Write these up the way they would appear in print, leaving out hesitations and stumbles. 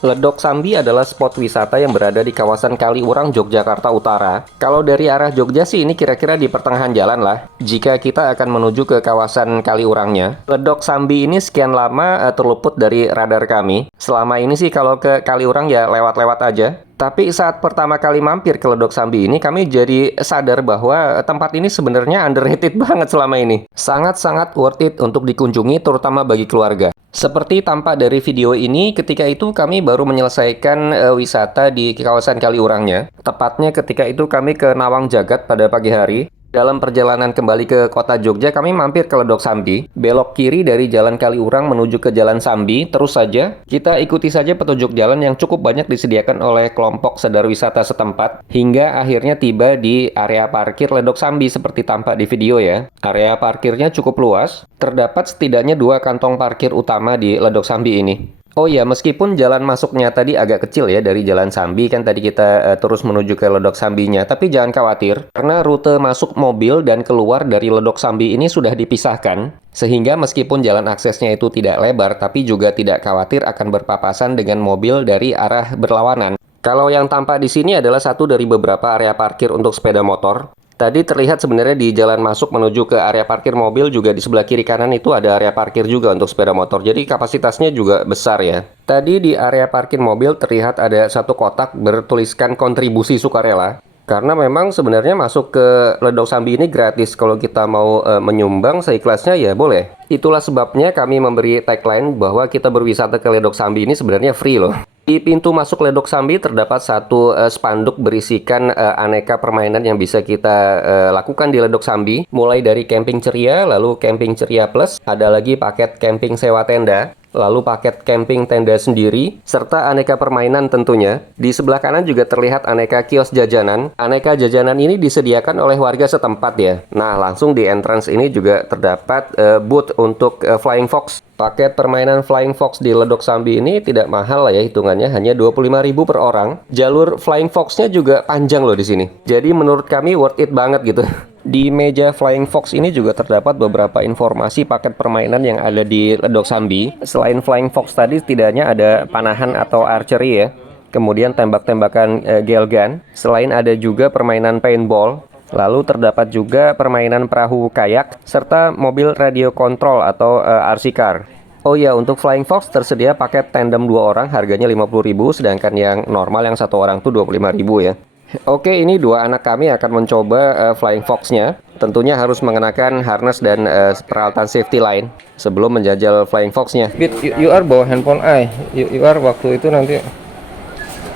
Ledok Sambi adalah spot wisata yang berada di kawasan Kaliurang, Yogyakarta Utara. Kalau dari arah Jogja sih ini kira-kira di pertengahan jalan lah. Jika kita akan menuju ke kawasan Kaliurangnya. Ledok Sambi ini sekian lama terluput dari radar kami. Selama ini sih kalau ke Kaliurang ya lewat-lewat aja. Tapi saat pertama kali mampir ke Ledok Sambi ini, kami jadi sadar bahwa tempat ini sebenarnya underrated banget selama ini. Sangat-sangat worth it untuk dikunjungi, terutama bagi keluarga. Seperti tampak dari video ini, ketika itu kami baru menyelesaikan wisata di kawasan Kaliurangnya. Tepatnya ketika itu kami ke Nawang Jagat pada pagi hari. Dalam perjalanan kembali ke kota Jogja, kami mampir ke Ledok Sambi. Belok kiri dari Jalan Kaliurang menuju ke Jalan Sambi, terus saja. Kita ikuti saja petunjuk jalan yang cukup banyak disediakan oleh kelompok sadar wisata setempat, hingga akhirnya tiba di area parkir Ledok Sambi seperti tampak di video ya. Area parkirnya cukup luas, terdapat setidaknya 2 kantong parkir utama di Ledok Sambi ini. Oh iya, meskipun jalan masuknya tadi agak kecil ya dari Jalan Sambi, kan tadi kita terus menuju ke Ledok Sambinya, tapi jangan khawatir, karena rute masuk mobil dan keluar dari Ledok Sambi ini sudah dipisahkan, sehingga meskipun jalan aksesnya itu tidak lebar, tapi juga tidak khawatir akan berpapasan dengan mobil dari arah berlawanan. Kalau yang tampak di sini adalah satu dari beberapa area parkir untuk sepeda motor. Tadi terlihat sebenarnya di jalan masuk menuju ke area parkir mobil juga di sebelah kiri kanan itu ada area parkir juga untuk sepeda motor. Jadi kapasitasnya juga besar ya. Tadi di area parkir mobil terlihat ada satu kotak bertuliskan kontribusi sukarela. Karena memang sebenarnya masuk ke Ledok Sambi ini gratis. Kalau kita mau menyumbang seikhlasnya ya boleh. Itulah sebabnya kami memberi tagline bahwa kita berwisata ke Ledok Sambi ini sebenarnya free loh. Di pintu masuk Ledok Sambi terdapat satu spanduk berisikan aneka permainan yang bisa kita lakukan di Ledok Sambi. Mulai dari camping ceria, lalu camping ceria plus, ada lagi paket camping sewa tenda, lalu paket camping tenda sendiri, serta aneka permainan tentunya. Di sebelah kanan juga terlihat aneka kios jajanan. Aneka jajanan ini disediakan oleh warga setempat ya. Nah, langsung di entrance ini juga terdapat booth untuk Flying Fox. Paket permainan Flying Fox di Ledok Sambi ini tidak mahal lah ya hitungannya, hanya 25.000 per orang. Jalur Flying Fox-nya juga panjang loh di sini. Jadi menurut kami worth it banget gitu. Di meja Flying Fox ini juga terdapat beberapa informasi paket permainan yang ada di Ledok Sambi. Selain Flying Fox tadi, setidaknya ada panahan atau archery ya. Kemudian tembak-tembakan gel gun. Selain ada juga permainan paintball. Lalu terdapat juga permainan perahu kayak, serta mobil radio kontrol atau RC car. Oh ya, untuk Flying Fox tersedia paket tandem 2 orang harganya 50.000, sedangkan yang normal yang 1 orang tuh 25.000 ya. Oke, ini 2 anak kami akan mencoba Flying Fox-nya. Tentunya harus mengenakan harness dan peralatan safety lain sebelum menjajal Flying Fox-nya. You are bawa handphone you are waktu itu nanti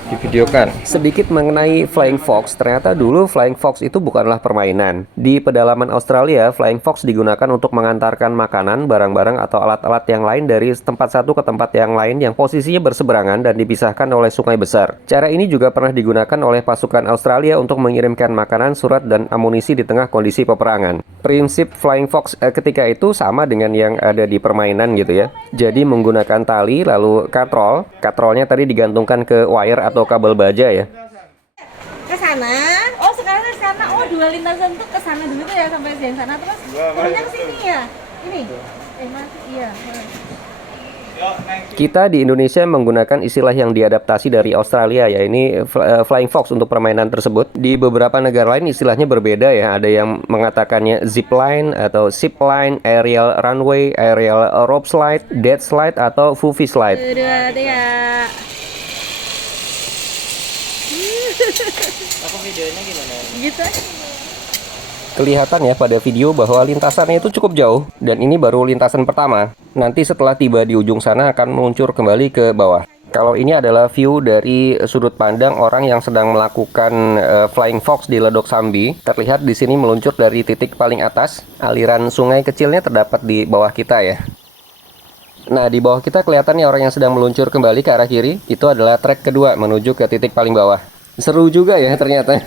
divideokan. Sedikit mengenai Flying Fox, ternyata dulu Flying Fox itu bukanlah permainan. Di pedalaman Australia, Flying Fox digunakan untuk mengantarkan makanan, barang-barang atau alat-alat yang lain dari tempat satu ke tempat yang lain yang posisinya berseberangan dan dipisahkan oleh sungai besar. Cara ini juga pernah digunakan oleh pasukan Australia untuk mengirimkan makanan, surat, dan amunisi di tengah kondisi peperangan. Prinsip Flying Fox ketika itu sama dengan yang ada di permainan gitu ya. Jadi menggunakan tali, lalu katrol. Katrolnya tadi digantungkan ke wire atau kabel baja ya. Ke sana. Oh, sekarang ke sana. Oh, 2 lintasan tuh ke sana dulu tuh ya sampai di sana terus turunnya ke sini ya. Ini. Masih iya. Kita di Indonesia menggunakan istilah yang diadaptasi dari Australia ya, ini Flying Fox untuk permainan tersebut. Di beberapa negara lain istilahnya berbeda ya, ada yang mengatakannya zip line atau zip line, aerial runway, aerial rope slide, dead slide atau Fufi slide. 1, 2, 3. Apa videonya gimana? Gitu. Kelihatan ya pada video bahwa lintasannya itu cukup jauh, dan ini baru lintasan pertama. Nanti setelah tiba di ujung sana akan meluncur kembali ke bawah. Kalau ini adalah view dari sudut pandang orang yang sedang melakukan Flying Fox di Ledok Sambi. Terlihat di sini meluncur dari titik paling atas. Aliran sungai kecilnya terdapat di bawah kita ya. Nah, di bawah kita kelihatannya orang yang sedang meluncur kembali ke arah kiri. Itu adalah trek kedua menuju ke titik paling bawah. Seru juga ya ternyata.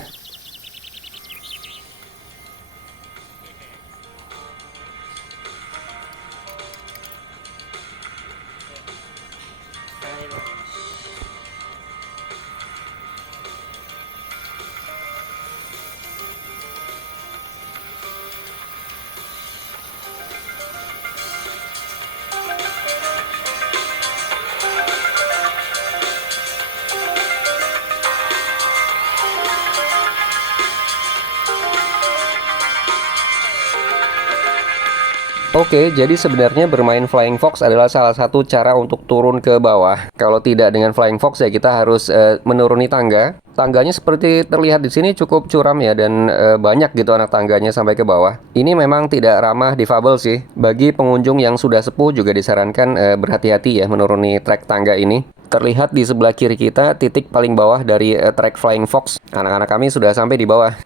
Oke, jadi sebenarnya bermain Flying Fox adalah salah satu cara untuk turun ke bawah. Kalau tidak dengan Flying Fox ya kita harus menuruni tangga. Tangganya seperti terlihat di sini cukup curam ya dan banyak gitu anak tangganya sampai ke bawah. Ini memang tidak ramah difabel sih. Bagi pengunjung yang sudah sepuh juga disarankan berhati-hati ya menuruni trek tangga ini. Terlihat di sebelah kiri kita titik paling bawah dari trek Flying Fox. Anak-anak kami sudah sampai di bawah.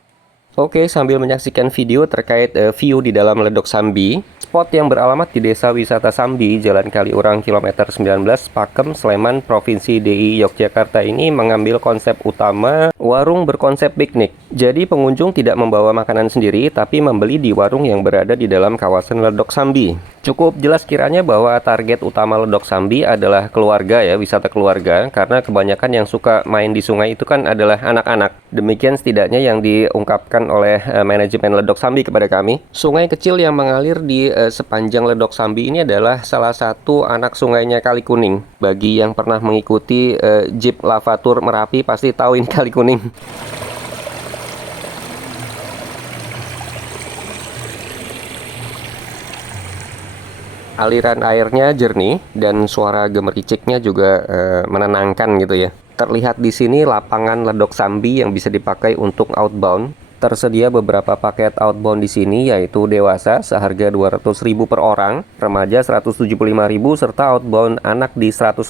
Oke, sambil menyaksikan video terkait view di dalam Ledok Sambi, spot yang beralamat di Desa Wisata Sambi, Jalan Kaliurang kilometer 19, Pakem, Sleman, Provinsi DI Yogyakarta ini mengambil konsep utama warung berkonsep piknik. Jadi pengunjung tidak membawa makanan sendiri, tapi membeli di warung yang berada di dalam kawasan Ledok Sambi. Cukup jelas kiranya bahwa target utama Ledok Sambi adalah keluarga ya, wisata keluarga, karena kebanyakan yang suka main di sungai itu kan adalah anak-anak. Demikian setidaknya yang diungkapkan oleh manajemen Ledok Sambi kepada kami. Sungai kecil yang mengalir di sepanjang Ledok Sambi ini adalah salah satu anak sungainya Kali Kuning. Bagi yang pernah mengikuti Jeep Lavatur Merapi pasti tahu ini Kali Kuning. Aliran airnya jernih dan suara gemericiknya juga menenangkan gitu ya. Terlihat di sini lapangan Ledok Sambi yang bisa dipakai untuk outbound. Tersedia beberapa paket outbound di sini yaitu dewasa seharga 200.000 per orang, remaja 175.000 serta outbound anak di 150.000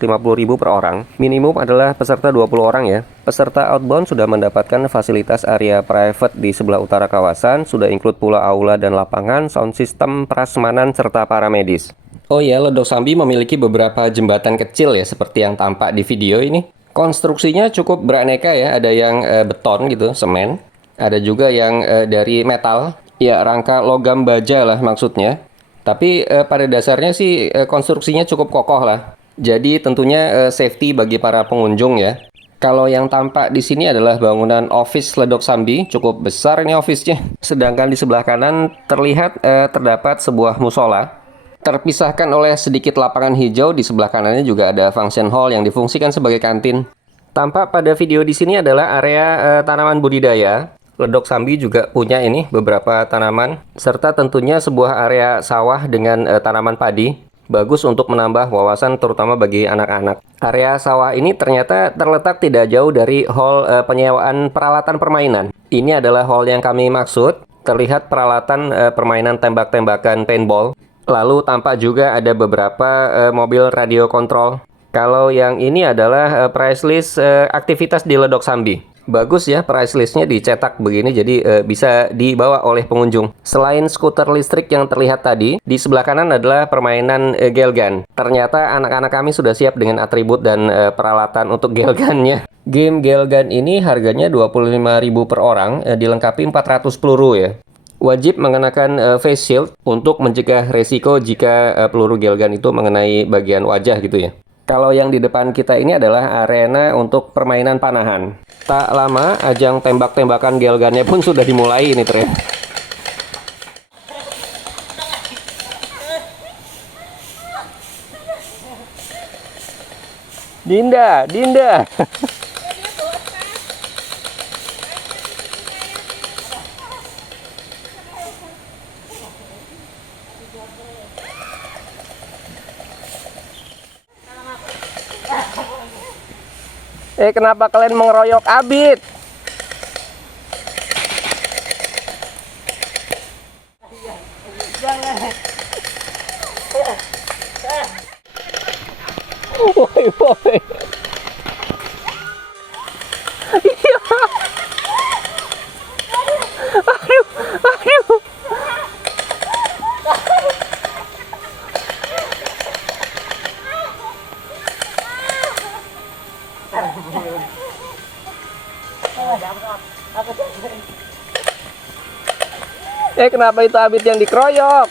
per orang. Minimum adalah peserta 20 orang ya. Peserta outbound sudah mendapatkan fasilitas area private di sebelah utara kawasan, sudah include pula aula dan lapangan, sound system, prasmanan serta paramedis. Oh ya, Ledok Sambi memiliki beberapa jembatan kecil ya seperti yang tampak di video ini. Konstruksinya cukup beraneka ya, ada yang beton gitu, semen. Ada juga yang dari metal, ya rangka logam baja lah maksudnya. Tapi pada dasarnya sih konstruksinya cukup kokoh lah. Jadi tentunya safety bagi para pengunjung ya. Kalau yang tampak di sini adalah bangunan office Ledok Sambi, cukup besar ini office-nya. Sedangkan di sebelah kanan terlihat terdapat sebuah musola. Terpisahkan oleh sedikit lapangan hijau, di sebelah kanannya juga ada function hall yang difungsikan sebagai kantin. Tampak pada video di sini adalah area tanaman budidaya. Ledok Sambi juga punya ini beberapa tanaman, serta tentunya sebuah area sawah dengan tanaman padi. Bagus untuk menambah wawasan terutama bagi anak-anak. Area sawah ini ternyata terletak tidak jauh dari hall penyewaan peralatan permainan. Ini adalah hall yang kami maksud. Terlihat peralatan permainan tembak-tembakan paintball. Lalu tampak juga ada beberapa mobil radio kontrol. Kalau yang ini adalah price list aktivitas di Ledok Sambi. Bagus ya, price listnya dicetak begini jadi bisa dibawa oleh pengunjung. Selain skuter listrik yang terlihat tadi, di sebelah kanan adalah permainan Gelgan. Ternyata anak-anak kami sudah siap dengan atribut dan peralatan untuk Gelgannya. Game Gelgan ini harganya 25.000 per orang, dilengkapi 400 peluru ya. Wajib mengenakan face shield untuk mencegah resiko jika peluru Gelgan itu mengenai bagian wajah gitu ya. Kalau yang di depan kita ini adalah arena untuk permainan panahan. Tak lama, ajang tembak-tembakan Gelgannya pun sudah dimulai ini ternyata. Dinda, Dinda. Kenapa kalian mengeroyok Abid? Woi, woi. Iya. Aduh, aduh. Kenapa itu Abid yang dikeroyok?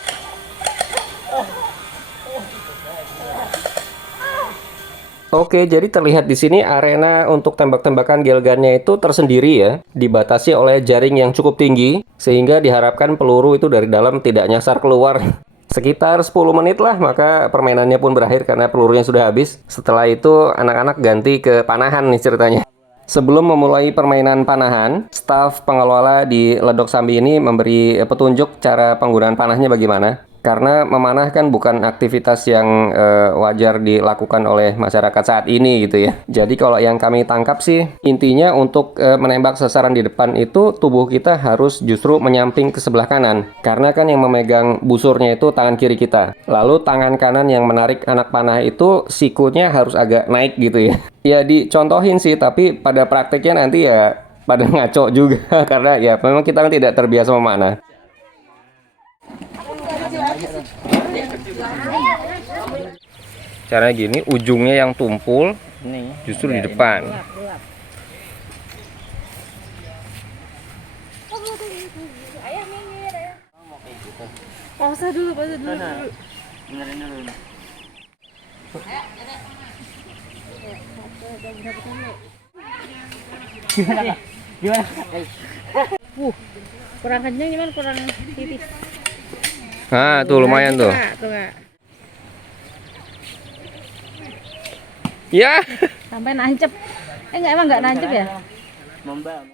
Oke, jadi terlihat di sini arena untuk tembak-tembakan Gelgannya itu tersendiri ya, dibatasi oleh jaring yang cukup tinggi, sehingga diharapkan peluru itu dari dalam tidak nyasar keluar. Sekitar 10 menit lah, maka permainannya pun berakhir karena pelurunya sudah habis. Setelah itu anak-anak ganti ke panahan nih ceritanya. Sebelum memulai permainan panahan, staf pengelola di Ledok Sambi ini memberi petunjuk cara penggunaan panahnya bagaimana. Karena memanah kan bukan aktivitas yang wajar dilakukan oleh masyarakat saat ini gitu ya. Jadi kalau yang kami tangkap sih, intinya untuk menembak sasaran di depan itu tubuh kita harus justru menyamping ke sebelah kanan. Karena kan yang memegang busurnya itu tangan kiri kita. Lalu tangan kanan yang menarik anak panah itu sikunya harus agak naik gitu ya. Ya dicontohin sih, tapi pada prakteknya nanti ya pada ngaco juga. Karena ya memang kita kan tidak terbiasa memanah. Caranya gini, ujungnya yang tumpul justru di depan. Pausa dulu. Benerin dulu. Gimana? Kurang kencang cuman kurang tipis. Nah, tuh lumayan tuh. Ya. Sampai nancep. Emang nggak nancep ya? Membang.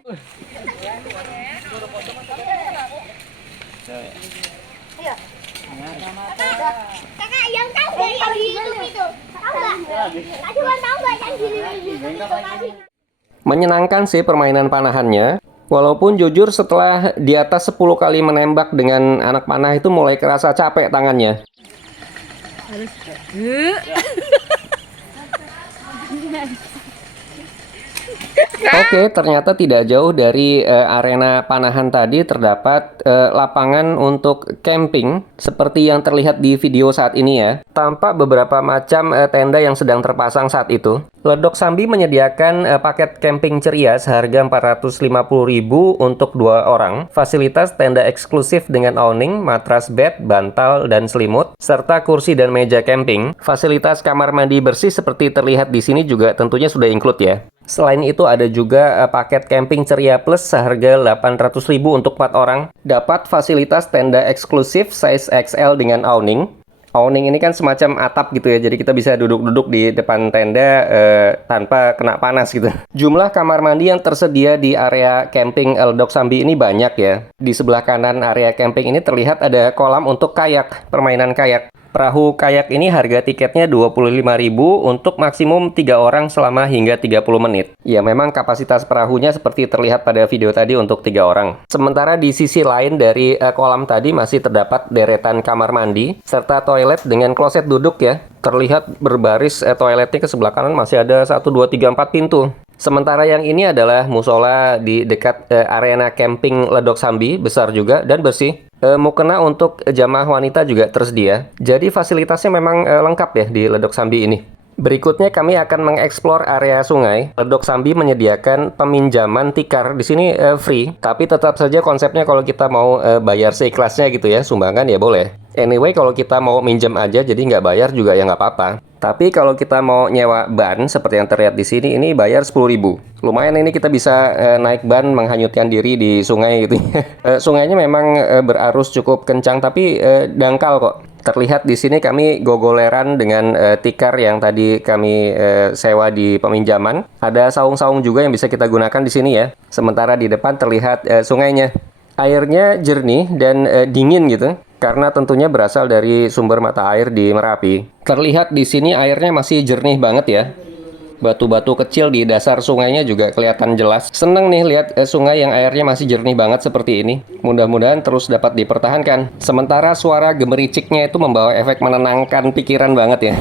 Kakak yang tahu dari yang di YouTube itu, tahu nggak? Kak cuma tahu nggak yang di YouTube itu tadi? Menyenangkan sih permainan panahannya. Walaupun jujur setelah di atas 10 kali menembak dengan anak panah itu mulai kerasa capek tangannya. Oke, ternyata tidak jauh dari arena panahan tadi terdapat lapangan untuk camping seperti yang terlihat di video saat ini ya. Tampak beberapa macam tenda yang sedang terpasang saat itu. Ledok Sambi menyediakan paket camping ceria seharga 450.000 untuk 2 orang. Fasilitas tenda eksklusif dengan awning, matras bed, bantal, dan selimut, serta kursi dan meja camping. Fasilitas kamar mandi bersih seperti terlihat di sini juga tentunya sudah include ya. Selain itu ada juga paket camping ceria plus seharga 800.000 untuk 4 orang. Dapat fasilitas tenda eksklusif size XL dengan awning. Awning ini kan semacam atap gitu ya, jadi kita bisa duduk-duduk di depan tenda tanpa kena panas gitu. Jumlah kamar mandi yang tersedia di area camping Ledok Sambi ini banyak ya. Di sebelah kanan area camping ini terlihat ada kolam untuk kayak, permainan kayak. Perahu kayak ini harga tiketnya 25.000 untuk maksimum 3 orang selama hingga 30 menit. Ya memang kapasitas perahunya seperti terlihat pada video tadi untuk 3 orang. Sementara di sisi lain dari kolam tadi masih terdapat deretan kamar mandi serta toilet dengan kloset duduk ya. Terlihat berbaris toiletnya ke sebelah kanan masih ada 1, 2, 3, 4 pintu. Sementara yang ini adalah musola di dekat arena camping Ledok Sambi, besar juga dan bersih. Mukena untuk jamaah wanita juga tersedia. Jadi fasilitasnya memang lengkap ya di Ledok Sambi ini. Berikutnya kami akan mengeksplor area sungai. Ledok Sambi menyediakan peminjaman tikar di sini free, tapi tetap saja konsepnya kalau kita mau bayar seikhlasnya gitu ya, sumbangan ya boleh. Anyway, kalau kita mau minjem aja jadi nggak bayar juga ya nggak apa-apa. Tapi kalau kita mau nyewa ban seperti yang terlihat di sini, ini bayar 10.000. Lumayan ini kita bisa naik ban menghanyutkan diri di sungai gitu. Sungainya memang berarus cukup kencang tapi dangkal kok. Terlihat di sini kami gogoleran dengan tikar yang tadi kami sewa di peminjaman. Ada saung-saung juga yang bisa kita gunakan di sini ya. Sementara di depan terlihat sungainya. Airnya jernih dan dingin gitu. Karena tentunya berasal dari sumber mata air di Merapi. Terlihat di sini airnya masih jernih banget ya. Batu-batu kecil di dasar sungainya juga kelihatan jelas. Seneng nih lihat sungai yang airnya masih jernih banget seperti ini. Mudah-mudahan terus dapat dipertahankan. Sementara suara gemericiknya itu membawa efek menenangkan pikiran banget ya.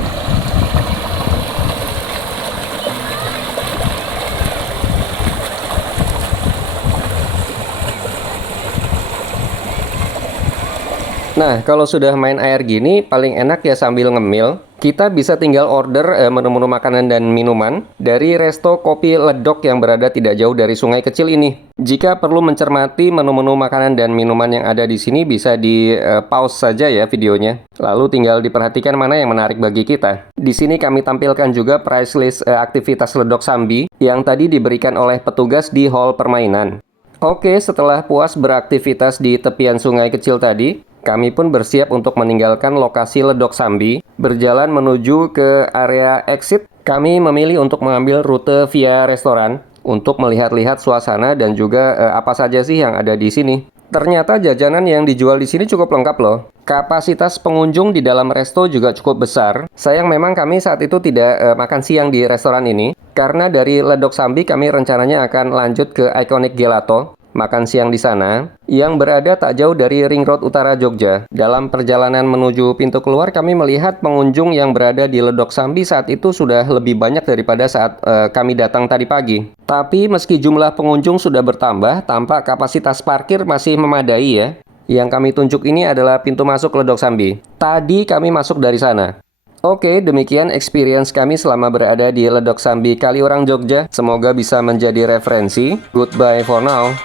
Nah, kalau sudah main air gini, paling enak ya sambil ngemil. Kita bisa tinggal order menu-menu makanan dan minuman dari resto kopi Ledok yang berada tidak jauh dari sungai kecil ini. Jika perlu mencermati menu-menu makanan dan minuman yang ada di sini, bisa di pause saja ya videonya. Lalu tinggal diperhatikan mana yang menarik bagi kita. Di sini kami tampilkan juga price list aktivitas Ledok Sambi yang tadi diberikan oleh petugas di hall permainan. Oke, setelah puas beraktivitas di tepian sungai kecil tadi, kami pun bersiap untuk meninggalkan lokasi Ledok Sambi. Berjalan menuju ke area exit, kami memilih untuk mengambil rute via restoran untuk melihat-lihat suasana dan juga apa saja sih yang ada di sini. Ternyata jajanan yang dijual di sini cukup lengkap loh. Kapasitas pengunjung di dalam resto juga cukup besar. Sayang memang kami saat itu tidak makan siang di restoran ini. Karena dari Ledok Sambi kami rencananya akan lanjut ke Iconic Gelato, makan siang di sana, yang berada tak jauh dari Ring Road Utara Jogja. Dalam perjalanan menuju pintu keluar, kami melihat pengunjung yang berada di Ledok Sambi saat itu sudah lebih banyak daripada saat kami datang tadi pagi. Tapi meski jumlah pengunjung sudah bertambah, tampak kapasitas parkir masih memadai ya. Yang kami tunjuk ini adalah pintu masuk Ledok Sambi. Tadi kami masuk dari sana. Oke, demikian experience kami selama berada di Ledok Sambi Kaliurang, Jogja. Semoga bisa menjadi referensi. Goodbye for now.